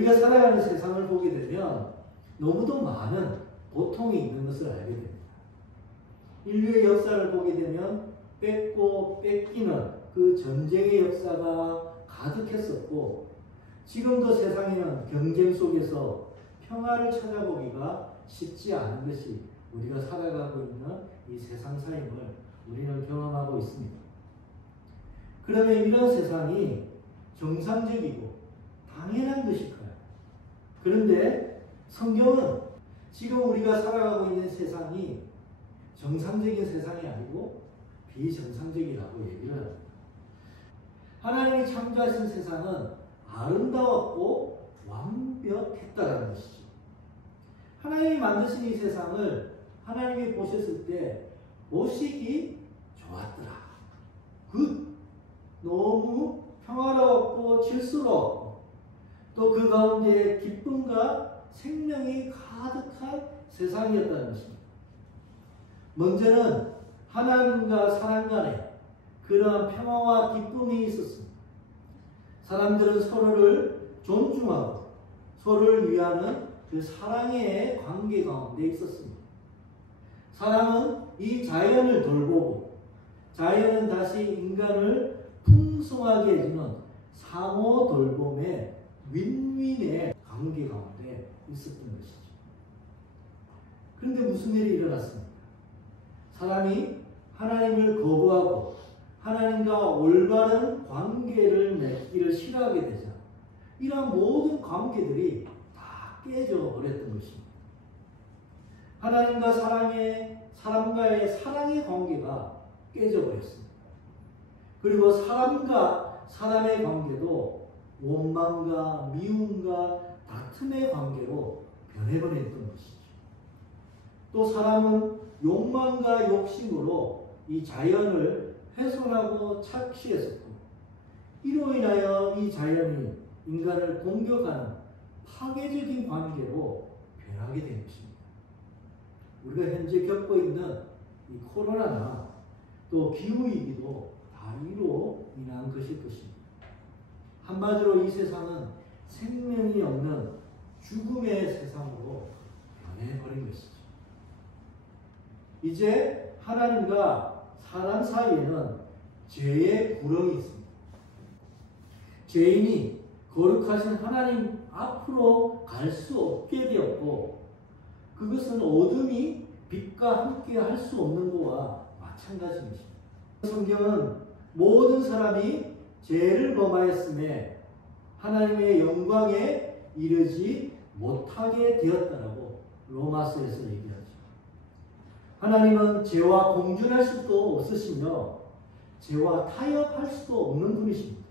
우리가 살아가는 세상을 보게 되면 너무도 많은 고통이 있는 것을 알게 됩니다. 인류의 역사를 보게 되면 뺏고 뺏기는 그 전쟁의 역사가 가득했었고, 지금도 세상에는 경쟁 속에서 평화를 찾아보기가 쉽지 않은 것이 우리가 살아가고 있는 이 세상사임을 우리는 경험하고 있습니다. 그러면 이런 세상이 정상적이고 당연한 것일까요? 그런데 성경은 지금 우리가 살아가고 있는 세상이 정상적인 세상이 아니고 비정상적이라고 얘기를 합니다. 하나님이 창조하신 세상은 아름다웠고 완벽했다는 것이죠. 하나님이 만드신 이 세상을 하나님이 보셨을 때 보시기 좋았더라. 너무 평화로웠고 질서로웠고 또 그 가운데 기쁨과 생명이 가득한 세상이었다는 것입니다. 먼저는 하나님과 사람 간에 그러한 평화와 기쁨이 있었습니다. 사람들은 서로를 존중하고 서로를 위하는 그 사랑의 관계 가운데 있었습니다. 사람은 이 자연을 돌보고 자연은 다시 인간을 풍성하게 해주는 상호 돌봄의 윈윈의 관계 가운데 있었던 것이죠. 그런데 무슨 일이 일어났습니까? 사람이 하나님을 거부하고 하나님과 올바른 관계를 맺기를 싫어하게 되자 이러한 모든 관계들이 다 깨져버렸던 것입니다. 하나님과 사람과의 사랑의 관계가 깨져버렸습니다. 그리고 사람과 사람의 관계도 원망과 미움과 다툼의 관계로 변해버렸던 것이죠. 또 사람은 욕망과 욕심으로 이 자연을 훼손하고 착취했었고, 이로 인하여 이 자연이 인간을 공격하는 파괴적인 관계로 변하게 된 것입니다. 우리가 현재 겪고 있는 이 코로나나 또 기후위기도 다 이로 인한 것일 것입니다. 한마디로 이 세상은 생명이 없는 죽음의 세상으로 변해버린 것이죠. 이제 하나님과 사람 사이에는 죄의 구렁이 있습니다. 죄인이 거룩하신 하나님 앞으로 갈 수 없게 되었고, 그것은 어둠이 빛과 함께 할 수 없는 것과 마찬가지 것입니다. 성경은 모든 사람이 죄를 범하였음에 하나님의 영광에 이르지 못하게 되었다라고 로마서에서 얘기하죠. 하나님은 죄와 공존할 수도 없으시며 죄와 타협할 수도 없는 분이십니다.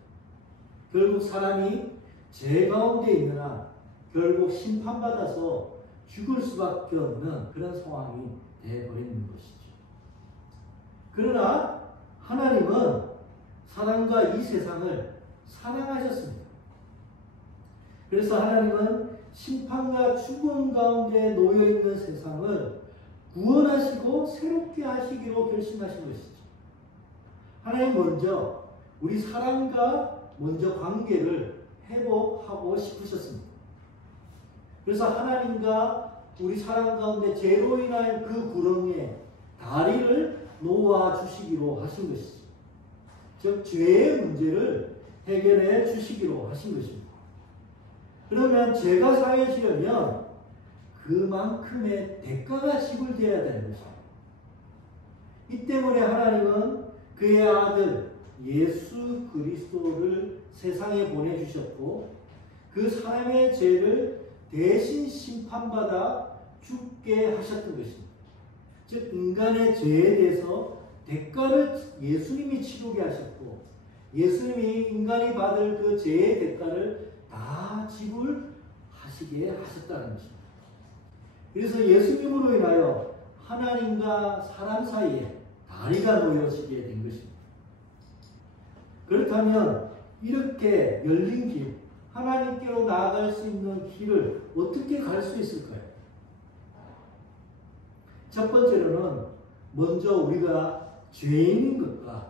결국 사람이 죄 가운데 있는 한 결국 심판받아서 죽을 수밖에 없는 그런 상황이 되어버리는 것이죠. 그러나 하나님은 사람과 이 세상을 사랑하셨습니다. 그래서 하나님은 심판과 죽음 가운데 놓여있는 세상을 구원하시고 새롭게 하시기로 결심하신 것이죠. 하나님 먼저 우리 사람과 먼저 관계를 회복하고 싶으셨습니다. 그래서 하나님과 우리 사람 가운데 죄로 인한 그 구렁이에 다리를 놓아 주시기로 하신 것이죠. 즉 죄의 문제를 해결해 주시기로 하신 것입니다. 그러면 죄가 사해지려면 그만큼의 대가가 지불되어야 되는 것입니다. 이 때문에 하나님은 그의 아들 예수 그리스도를 세상에 보내주셨고, 그 사람의 죄를 대신 심판받아 죽게 하셨던 것입니다. 즉 인간의 죄에 대해서 대가를 예수님이 치르게 하셨고, 예수님이 인간이 받을 그 죄의 대가를 다 지불하시게 하셨다는 것입니다. 그래서 예수님으로 인하여 하나님과 사람 사이에 다리가 놓여지게 된 것입니다. 그렇다면 이렇게 열린 길, 하나님께로 나아갈 수 있는 길을 어떻게 갈 수 있을까요? 첫 번째로는 먼저 우리가 죄인인 것과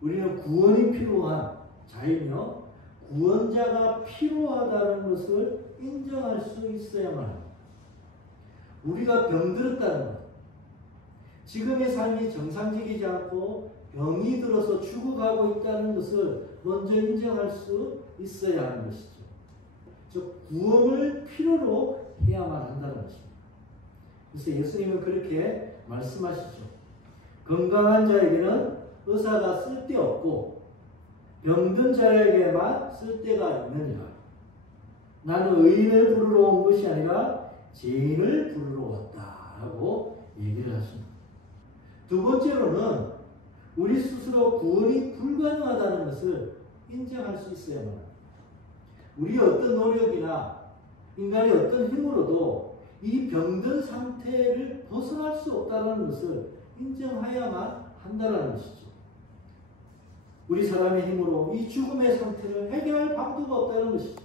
우리는 구원이 필요한 자이며 구원자가 필요하다는 것을 인정할 수 있어야만 합니다. 우리가 병들었다는 것, 지금의 삶이 정상적이지 않고 병이 들어서 죽어가고 있다는 것을 먼저 인정할 수 있어야 하는 것이죠. 즉 구원을 필요로 해야만 한다는 것입니다. 그래서 예수님은 그렇게 말씀하시죠. 건강한 자에게는 의사가 쓸데없고 병든 자에게만 쓸데가 있느니라. 나는 의인을 부르러 온 것이 아니라 죄인을 부르러 왔다라고 얘기를 하십니다. 두 번째로는 우리 스스로 구원이 불가능하다는 것을 인정할 수 있어야만 합니다. 우리의 어떤 노력이나 인간의 어떤 힘으로도 이 병든 상태를 벗어날 수 없다는 것을 인정해야만 한다는 것이죠. 우리 사람의 힘으로 이 죽음의 상태를 해결할 방도가 없다는 것이죠.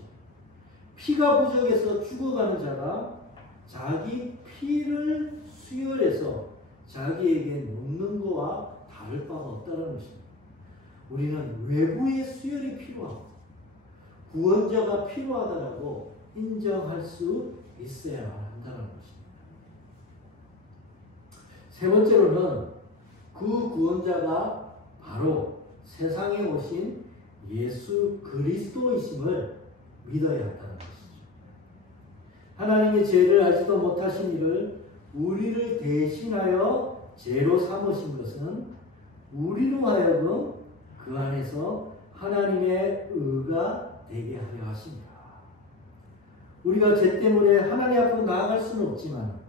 피가 부족해서 죽어가는 자가 자기 피를 수혈해서 자기에게 놓는 것과 다를 바가 없다는 것입니다. 우리는 외부의 수혈이 필요하고 구원자가 필요하다고 인정할 수 있어야 한다는 것입니다. 세 번째로는 그 구원자가 바로 세상에 오신 예수 그리스도이심을 믿어야 한다는 것이죠. 하나님의 죄를 알지도 못하신 이를 우리를 대신하여 죄로 삼으신 것은 우리로 하여금 그 안에서 하나님의 의가 되게 하려 하십니다. 우리가 죄 때문에 하나님 앞으로 나아갈 수는 없지만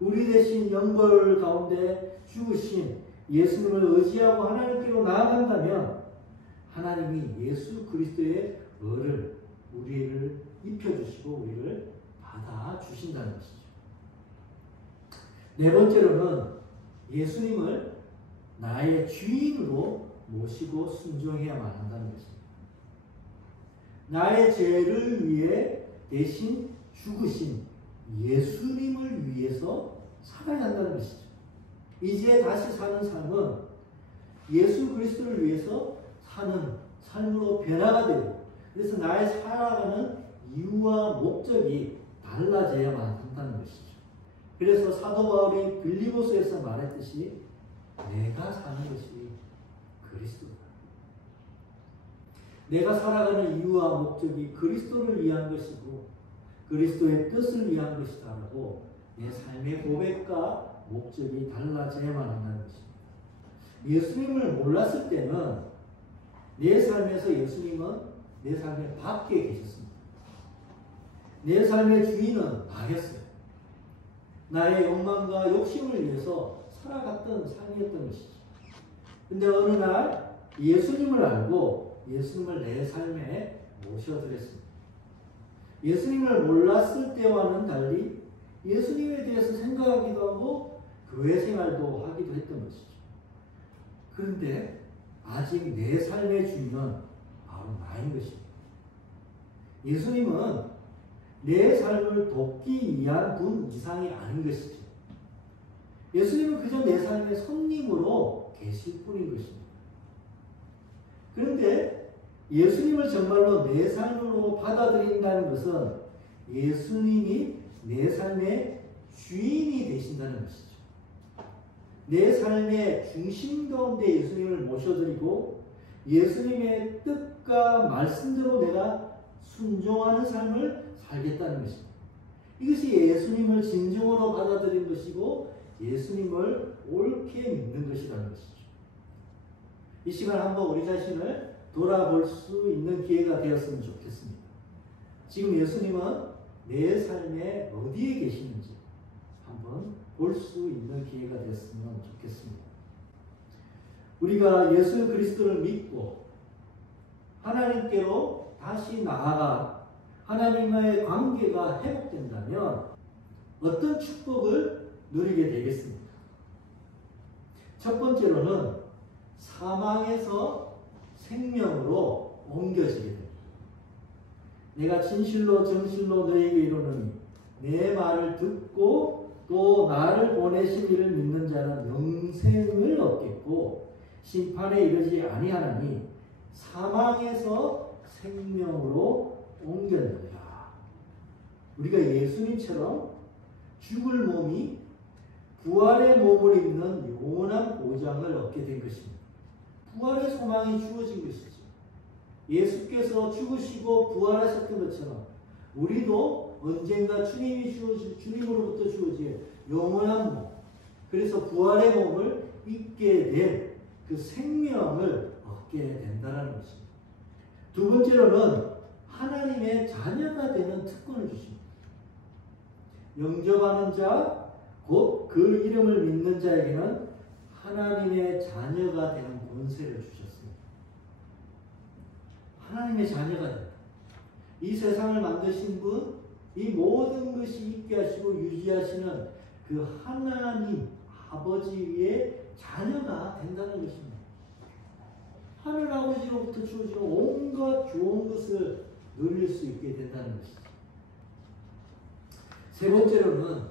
우리 대신 영벌 가운데 죽으신 예수님을 의지하고 하나님께로 나아간다면 하나님이 예수 그리스도의 의를 우리를 입혀주시고 우리를 받아주신다는 것이죠. 네 번째로는 예수님을 나의 주인으로 모시고 순종해야만 한다는 것입니다. 나의 죄를 위해 대신 죽으신 예수님을 위해서 살아야 한다는 것이죠. 이제 다시 사는 삶은 예수 그리스도를 위해서 사는 삶으로 변화가 되고 그래서 나의 살아가는 이유와 목적이 달라져야만 한다는 것이죠. 그래서 사도 바울이 빌립보서에서 말했듯이 내가 사는 것이 그리스도다. 내가 살아가는 이유와 목적이 그리스도를 위한 것이고 그리스도의 뜻을 위한 것이다라고 내 삶의 고백과 목적이 달라져야만 한다는 것입니다. 예수님을 몰랐을 때는 내 삶에서 예수님은 내 삶의 밖에 계셨습니다. 내 삶의 주인은 나였어요. 나의 욕망과 욕심을 위해서 살아갔던 삶이었던 것이죠. 근데 어느 날 예수님을 알고 예수님을 내 삶에 모셔드렸습니다. 예수님을 몰랐을 때와는 달리 예수님에 대해서 생각하기도 하고 교회 생활도 하기도 했던 것이죠. 그런데 아직 내 삶의 주인은 바로 나인 것입니다. 예수님은 내 삶을 돕기 위한 분 이상이 아닌 것이죠. 예수님은 그저 내 삶의 손님으로 계실 뿐인 것입니다. 그런데 예수님을 정말로 내 삶으로 받아들인다는 것은 예수님이 내 삶의 주인이 되신다는 것이죠. 내 삶의 중심 가운데 예수님을 모셔드리고 예수님의 뜻과 말씀대로 내가 순종하는 삶을 살겠다는 것입니다. 이것이 예수님을 진정으로 받아들인 것이고 예수님을 옳게 믿는 것이라는 것이죠. 이 시간 한번 우리 자신을 돌아볼 수 있는 기회가 되었으면 좋겠습니다. 지금 예수님은 내 삶에 어디에 계시는지 한번 볼 수 있는 기회가 되었으면 좋겠습니다. 우리가 예수 그리스도를 믿고 하나님께로 다시 나아가 하나님과의 관계가 회복된다면 어떤 축복을 누리게 되겠습니까? 첫 번째로는 사망에서 생명으로 옮겨지게 됩니다. 내가 진실로 정실로 너에게 이르노니 내 말을 듣고 또 나를 보내신 이를 믿는 자는 영생을 얻겠고 심판에 이르지 아니하나니 사망에서 생명으로 옮겼느니라. 우리가 예수님처럼 죽을 몸이 부활의 몸을 입는 영원한 보장을 얻게 된 것입니다. 부활의 소망이 주어진 것이죠. 예수께서 죽으시고 부활하셨던 것처럼 우리도 언젠가 주님으로부터 주어질 영원한 몸, 그래서 부활의 몸을 입게 된 그 생명을 얻게 된다는 것입니다. 두 번째로는 하나님의 자녀가 되는 특권을 주십니다. 영접하는 자, 곧 그 이름을 믿는 자에게는 하나님의 자녀가 되는 권세를 주셨습니다. 하나님의 자녀가 된다. 이 세상을 만드신 분, 이 모든 것이 있게 하시고 유지하시는 그 하나님 아버지 위에 자녀가 된다는 것입니다. 하늘 아버지로부터 주어지는 온갖 좋은 것을 누릴 수 있게 된다는 것이죠. 세 번째로는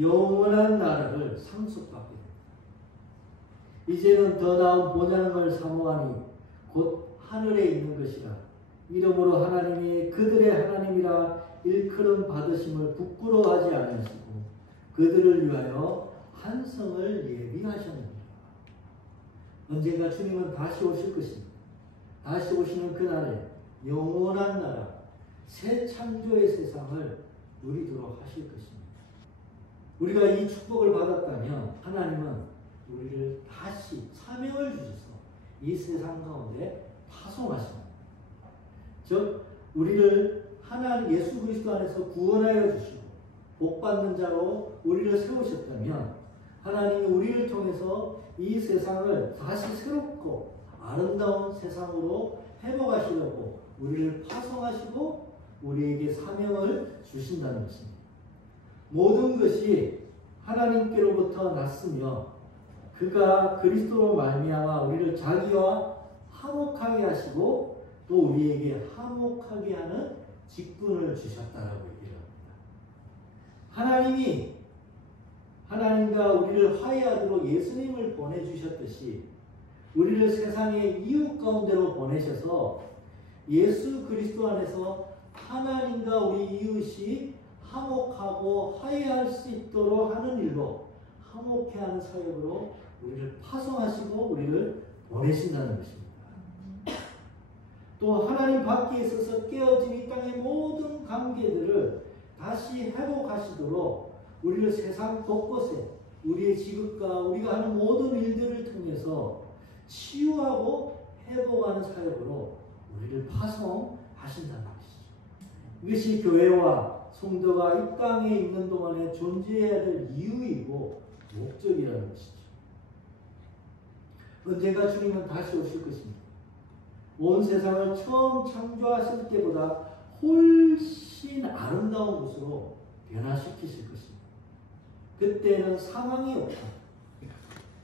영원한 나라를 상속받게 됩니다. 이제는 더 나은 본향을 사모하니 곧 하늘에 있는 것이라. 이러므로 하나님이 그들의 하나님이라 일컬음 받으심을 부끄러워하지 않으시고 그들을 위하여 한 성을 예비하셨느니라. 언젠가 주님은 다시 오실 것입니다. 다시 오시는 그날에 영원한 나라, 새 창조의 세상을 누리도록 하실 것입니다. 우리가 이 축복을 받았다면 하나님은 우리를 다시 사명을 주셔서 이 세상 가운데 파송하십니다. 즉 우리를 하나님 예수 그리스도 안에서 구원하여 주시고 복받는 자로 우리를 세우셨다면 하나님이 우리를 통해서 이 세상을 다시 새롭고 아름다운 세상으로 회복하시려고 우리를 파송하시고 우리에게 사명을 주신다는 것입니다. 모든 것이 하나님께로부터 났으며 그가 그리스도로 말미암아 우리를 자기와 화목하게 하시고 또 우리에게 화목하게 하는 직분을 주셨다라고 얘기를 합니다. 하나님이 하나님과 우리를 화해하도록 예수님을 보내주셨듯이 우리를 세상의 이웃 가운데로 보내셔서 예수 그리스도 안에서 하나님과 우리 이웃이 화목하고 화해할 수 있도록 하는 일로 화목해 하는 사역으로 우리를 파송하시고 우리를 보내신다는 것입니다. 또 하나님 밖에 있어서 깨어진 이 땅의 모든 관계들을 다시 회복하시도록 우리를 세상 곳곳에 우리의 지극과 우리가 하는 모든 일들을 통해서 치유하고 회복하는 사역으로 우리를 파송하신다는 것이죠. 이것이 교회와 성도가 이 땅에 있는 동안에 존재해야 될 이유이고 목적이라는 것이죠. 언젠가 주님은 다시 오실 것입니다. 온 세상을 처음 창조하실 때보다 훨씬 아름다운 곳으로 변화시키실 것입니다. 그때는 사망이 없다.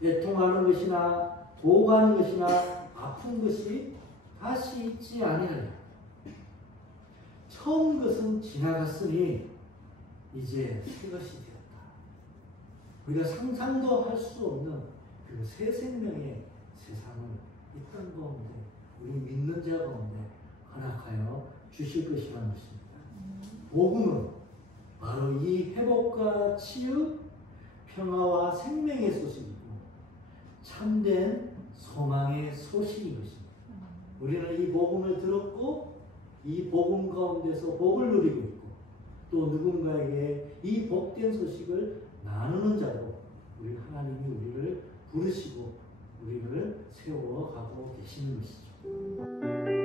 애통하는 것이나 보고하는 것이나 아픈 것이 다시 있지 아니하리라. 처음 것은 지나갔으니 이제 새 것이 되었다. 우리가 상상도 할 수 없는 그 새 생명의 세상을 이 땅 가운데 우리 믿는 자 가운데 허락하여 주실 것이라는 것입니다. 복음은 바로 이 회복과 치유, 평화와 생명의 소식이고 참된 소망의 소식인 것입니다. 우리는 이 복음을 들었고 이 복음 가운데서 복을 누리고 있고 또 누군가에게 이 복된 소식을 나누는 자로 우리 하나님이 우리를 부르시고 우리를 세워가고 계시는 것이죠.